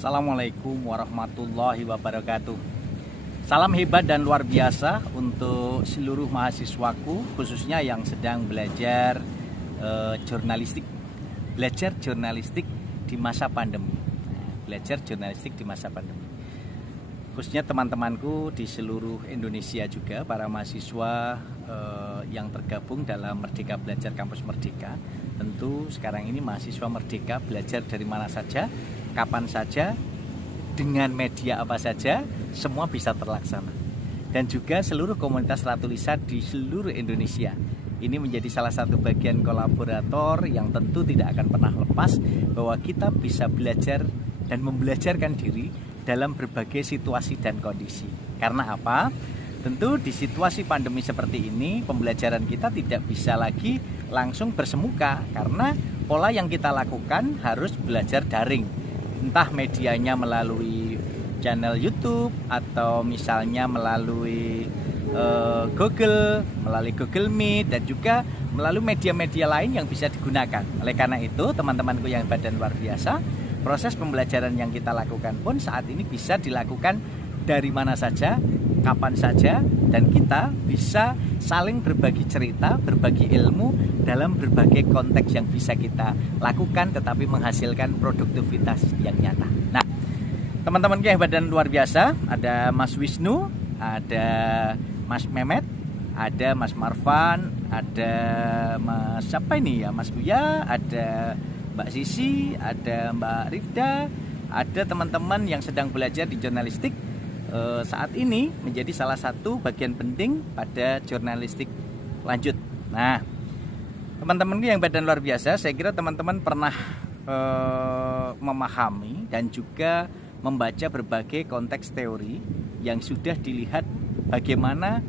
Assalamualaikum warahmatullahi wabarakatuh. Salam hebat dan luar biasa untuk seluruh mahasiswaku, khususnya yang sedang belajar jurnalistik. Belajar jurnalistik di masa pandemi. Belajar jurnalistik di masa pandemi. Khususnya teman-temanku di seluruh Indonesia juga, para mahasiswa yang tergabung dalam Merdeka Belajar Kampus Merdeka. Tentu sekarang ini mahasiswa merdeka belajar dari mana saja, kapan saja, dengan media apa saja, semua bisa terlaksana. Dan juga seluruh komunitas ratulisan di seluruh Indonesia. Ini menjadi salah satu bagian kolaborator yang tentu tidak akan pernah lepas, bahwa kita bisa belajar dan membelajarkan diri dalam berbagai situasi dan kondisi. Karena apa? Tentu di situasi pandemi seperti ini, pembelajaran kita tidak bisa lagi langsung bersemuka, karena pola yang kita lakukan harus belajar daring. Entah medianya melalui channel YouTube, atau misalnya melalui melalui Google Meet, dan juga melalui media-media lain yang bisa digunakan. Oleh karena itu, teman-temanku yang hebat dan luar biasa, proses pembelajaran yang kita lakukan pun saat ini bisa dilakukan dari mana saja, kapan saja, dan kita bisa saling berbagi cerita, berbagi ilmu dalam berbagai konteks yang bisa kita lakukan, tetapi menghasilkan produktivitas yang nyata. Nah, teman-teman yang hebat dan luar biasa, ada Mas Wisnu, ada Mas Mehmet, ada Mas Marvan, ada Mas siapa ini ya, Mas Buya, ada Mbak Sisi, ada Mbak Rifda, ada teman-teman yang sedang belajar di jurnalistik. Saat ini menjadi salah satu bagian penting pada jurnalistik lanjut. Nah, teman-teman yang hebat dan luar biasa, saya kira teman-teman pernah memahami dan juga membaca berbagai konteks teori yang sudah dilihat bagaimana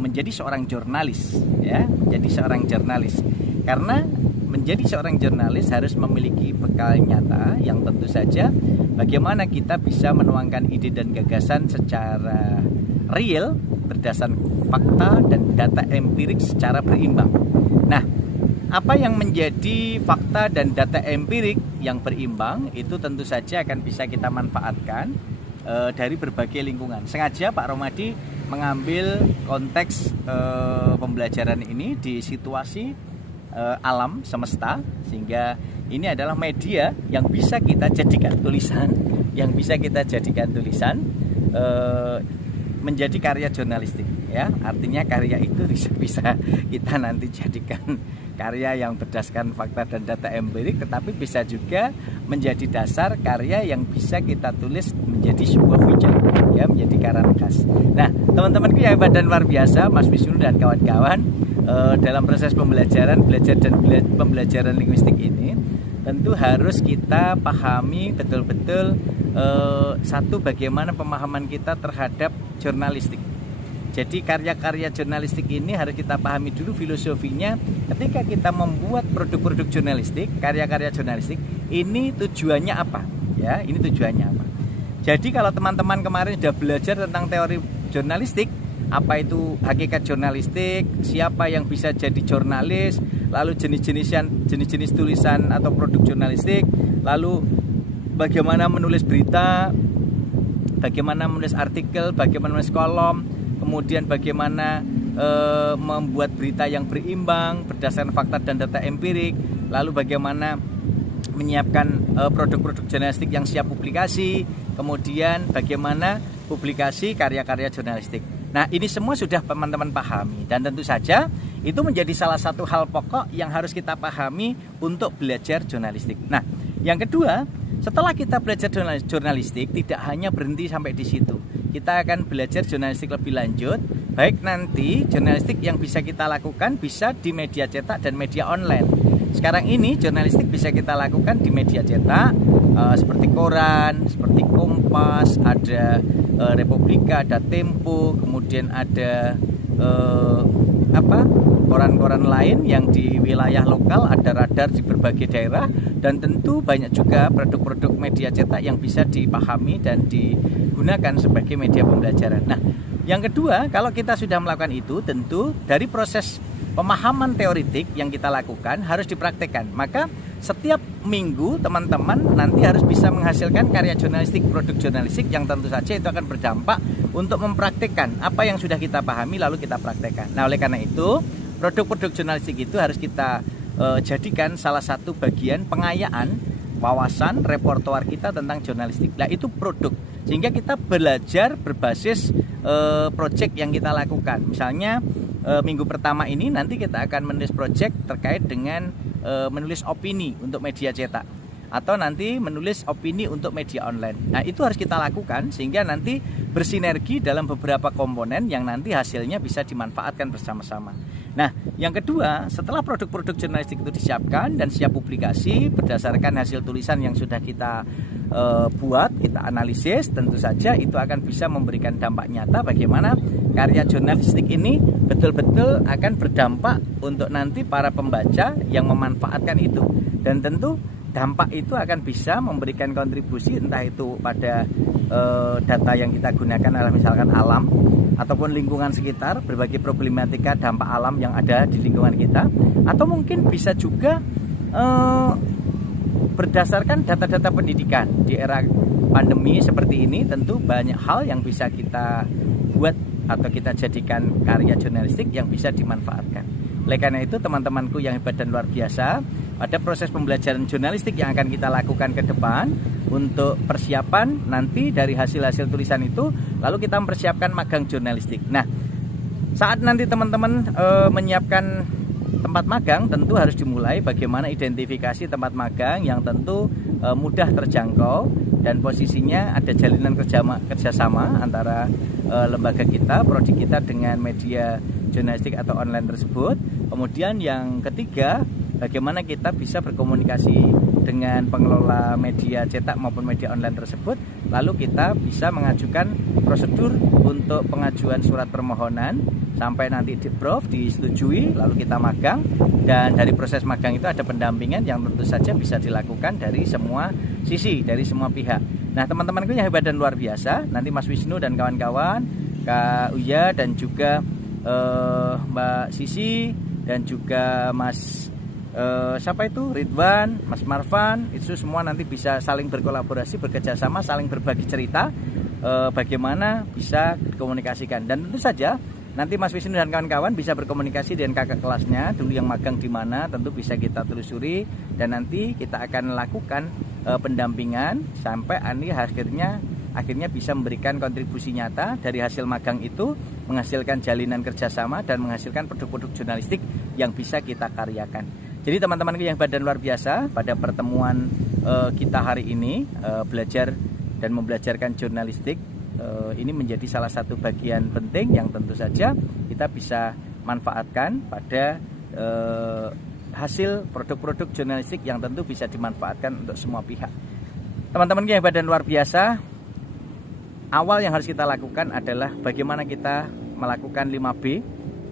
menjadi seorang jurnalis, ya, menjadi seorang jurnalis. Karena menjadi seorang jurnalis harus memiliki bekal nyata yang tentu saja bagaimana kita bisa menuangkan ide dan gagasan secara real berdasarkan fakta dan data empirik secara berimbang. Nah, apa yang menjadi fakta dan data empirik yang berimbang itu tentu saja akan bisa kita manfaatkan dari berbagai lingkungan. Sengaja Pak Romadi mengambil konteks pembelajaran ini di situasi alam semesta, sehingga ini adalah media yang bisa kita jadikan tulisan, menjadi karya jurnalistik, ya. Artinya karya itu bisa kita nanti jadikan karya yang berdasarkan fakta dan data empirik, tetapi bisa juga menjadi dasar karya yang bisa kita tulis menjadi sebuah hujah, ya, menjadi karya khas. Nah, teman-temanku yang hebat dan luar biasa, Mas Wisnu dan kawan-kawan, dalam proses pembelajaran linguistik ini tentu harus kita pahami betul-betul satu, bagaimana pemahaman kita terhadap jurnalistik. Jadi karya-karya jurnalistik ini harus kita pahami dulu filosofinya. Ketika kita membuat produk-produk jurnalistik, karya-karya jurnalistik, ini tujuannya apa? Ya, ini tujuannya apa? Jadi kalau teman-teman kemarin sudah belajar tentang teori jurnalistik, apa itu hakikat jurnalistik, siapa yang bisa jadi jurnalis, lalu jenis-jenis tulisan atau produk jurnalistik, lalu bagaimana menulis berita, bagaimana menulis artikel, bagaimana menulis kolom, kemudian bagaimana membuat berita yang berimbang berdasarkan fakta dan data empirik, lalu bagaimana menyiapkan produk-produk jurnalistik yang siap publikasi, kemudian bagaimana publikasi karya-karya jurnalistik. Nah, ini semua sudah teman-teman pahami, dan tentu saja itu menjadi salah satu hal pokok yang harus kita pahami untuk belajar jurnalistik. Nah, yang kedua, setelah kita belajar jurnalistik, tidak hanya berhenti sampai di situ. Kita akan belajar jurnalistik lebih lanjut, baik nanti jurnalistik yang bisa kita lakukan bisa di media cetak dan media online. Sekarang ini jurnalistik bisa kita lakukan di media cetak, seperti koran, seperti Kompas, ada Republika, ada Tempo, kemudian ada koran-koran lain yang di wilayah lokal, ada Radar di berbagai daerah, dan tentu banyak juga produk-produk media cetak yang bisa dipahami dan digunakan sebagai media pembelajaran. Nah, yang kedua, kalau kita sudah melakukan itu, tentu dari proses pemahaman teoritik yang kita lakukan harus dipraktekkan. Maka setiap minggu teman-teman nanti harus bisa menghasilkan karya jurnalistik, produk jurnalistik yang tentu saja itu akan berdampak untuk mempraktekkan apa yang sudah kita pahami lalu kita praktekkan. Nah, oleh karena itu produk-produk jurnalistik itu harus kita jadikan salah satu bagian pengayaan wawasan repertoar kita tentang jurnalistik. Nah, itu produk, sehingga kita belajar berbasis proyek yang kita lakukan. Misalnya minggu pertama ini nanti kita akan menulis proyek terkait dengan menulis opini untuk media cetak, atau nanti menulis opini untuk media online. Nah, itu harus kita lakukan sehingga nanti bersinergi dalam beberapa komponen yang nanti hasilnya bisa dimanfaatkan bersama-sama. Nah, yang kedua, setelah produk-produk jurnalistik itu disiapkan dan siap publikasi berdasarkan hasil tulisan yang sudah kita buat, kita analisis, tentu saja itu akan bisa memberikan dampak nyata bagaimana karya jurnalistik ini betul-betul akan berdampak untuk nanti para pembaca yang memanfaatkan itu. Dan tentu dampak itu akan bisa memberikan kontribusi, entah itu pada data yang kita gunakan adalah misalkan alam ataupun lingkungan sekitar, berbagai problematika dampak alam yang ada di lingkungan kita, atau mungkin bisa juga berdasarkan data-data pendidikan. Di era pandemi seperti ini tentu banyak hal yang bisa kita buat atau kita jadikan karya jurnalistik yang bisa dimanfaatkan. Oleh karena itu teman-temanku yang hebat dan luar biasa, pada proses pembelajaran jurnalistik yang akan kita lakukan ke depan untuk persiapan nanti dari hasil-hasil tulisan itu, lalu kita mempersiapkan magang jurnalistik. Nah, saat nanti teman-teman menyiapkan tempat magang, tentu harus dimulai bagaimana identifikasi tempat magang yang tentu mudah terjangkau dan posisinya ada jalinan kerjasama antara lembaga kita, prodi kita dengan media jurnalistik atau online tersebut. Kemudian yang ketiga, bagaimana kita bisa berkomunikasi dengan pengelola media cetak maupun media online tersebut, lalu kita bisa mengajukan prosedur untuk pengajuan surat permohonan sampai nanti di-approve, disetujui, lalu kita magang. Dan dari proses magang itu ada pendampingan yang tentu saja bisa dilakukan dari semua sisi, dari semua pihak. Nah, teman-temanku yang hebat dan luar biasa, nanti Mas Wisnu dan kawan-kawan, Kak Uya dan juga Mbak Sisi dan juga Mas siapa itu, Ridwan, Mas Marvan, itu semua nanti bisa saling berkolaborasi, bekerjasama, saling berbagi cerita bagaimana bisa dikomunikasikan. Dan tentu saja nanti Mas Wisnu dan kawan-kawan bisa berkomunikasi dengan kakak kelasnya dulu yang magang di mana, tentu bisa kita telusuri dan nanti kita akan lakukan pendampingan sampai akhirnya bisa memberikan kontribusi nyata dari hasil magang itu, menghasilkan jalinan kerjasama dan menghasilkan produk-produk jurnalistik yang bisa kita karyakan. Jadi teman-teman yang hebat dan luar biasa, pada pertemuan kita hari ini belajar dan membelajarkan jurnalistik, ini menjadi salah satu bagian penting yang tentu saja kita bisa manfaatkan pada hasil produk-produk jurnalistik yang tentu bisa dimanfaatkan untuk semua pihak. Teman-teman yang hebat dan luar biasa, awal yang harus kita lakukan adalah bagaimana kita melakukan 5B,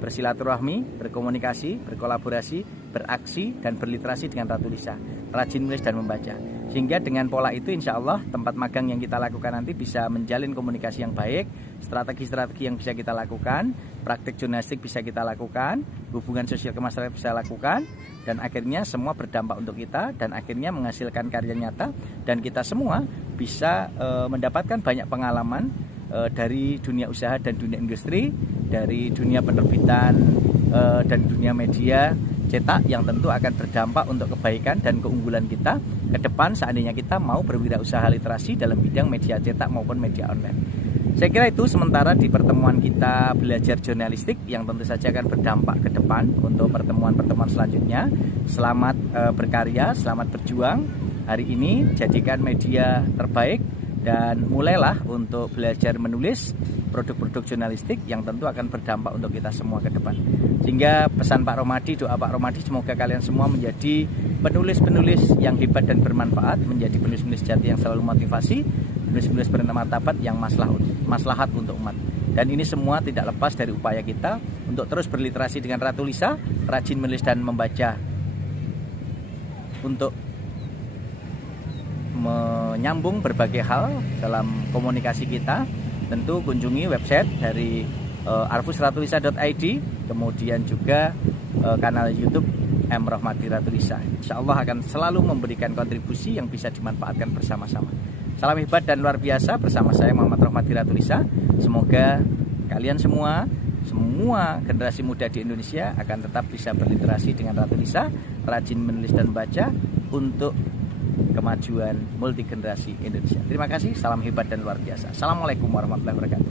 bersilaturahmi, berkomunikasi, berkolaborasi, beraksi, dan berliterasi dengan Ratu Lisa, rajin menulis dan membaca. Sehingga dengan pola itu insya Allah tempat magang yang kita lakukan nanti bisa menjalin komunikasi yang baik, strategi-strategi yang bisa kita lakukan, praktik jurnalistik bisa kita lakukan, hubungan sosial kemasyarakat bisa lakukan, dan akhirnya semua berdampak untuk kita dan akhirnya menghasilkan karya nyata, dan kita semua bisa mendapatkan banyak pengalaman dari dunia usaha dan dunia industri, dari dunia penerbitan dan dunia media cetak yang tentu akan berdampak untuk kebaikan dan keunggulan kita ke depan seandainya kita mau berwirausaha literasi dalam bidang media cetak maupun media online. Saya kira itu sementara di pertemuan kita belajar jurnalistik yang tentu saja akan berdampak ke depan untuk pertemuan-pertemuan selanjutnya. Selamat berkarya, selamat berjuang. Hari ini jadikan media terbaik dan mulailah untuk belajar menulis produk-produk jurnalistik yang tentu akan berdampak untuk kita semua ke depan. Sehingga pesan Pak Romadi, doa Pak Romadi, semoga kalian semua menjadi penulis-penulis yang hebat dan bermanfaat, menjadi penulis-penulis jati yang selalu motivasi, penulis-penulis bermartabat yang maslahat untuk umat. Dan ini semua tidak lepas dari upaya kita untuk terus berliterasi dengan Ratu Lisa, rajin menulis dan membaca untuk menyambung berbagai hal dalam komunikasi kita. Tentu kunjungi website dari arfusratulisa.id, kemudian juga kanal YouTube M. Rohmadi Ratulisa. Insya Allah akan selalu memberikan kontribusi yang bisa dimanfaatkan bersama-sama. Salam hebat dan luar biasa bersama saya Muhammad Rohmadi Ratulisa. Semoga kalian semua generasi muda di Indonesia akan tetap bisa berliterasi dengan Ratulisa, rajin menulis dan baca untuk kemajuan multi generasi Indonesia. Terima kasih, salam hebat dan luar biasa. Assalamualaikum warahmatullahi wabarakatuh.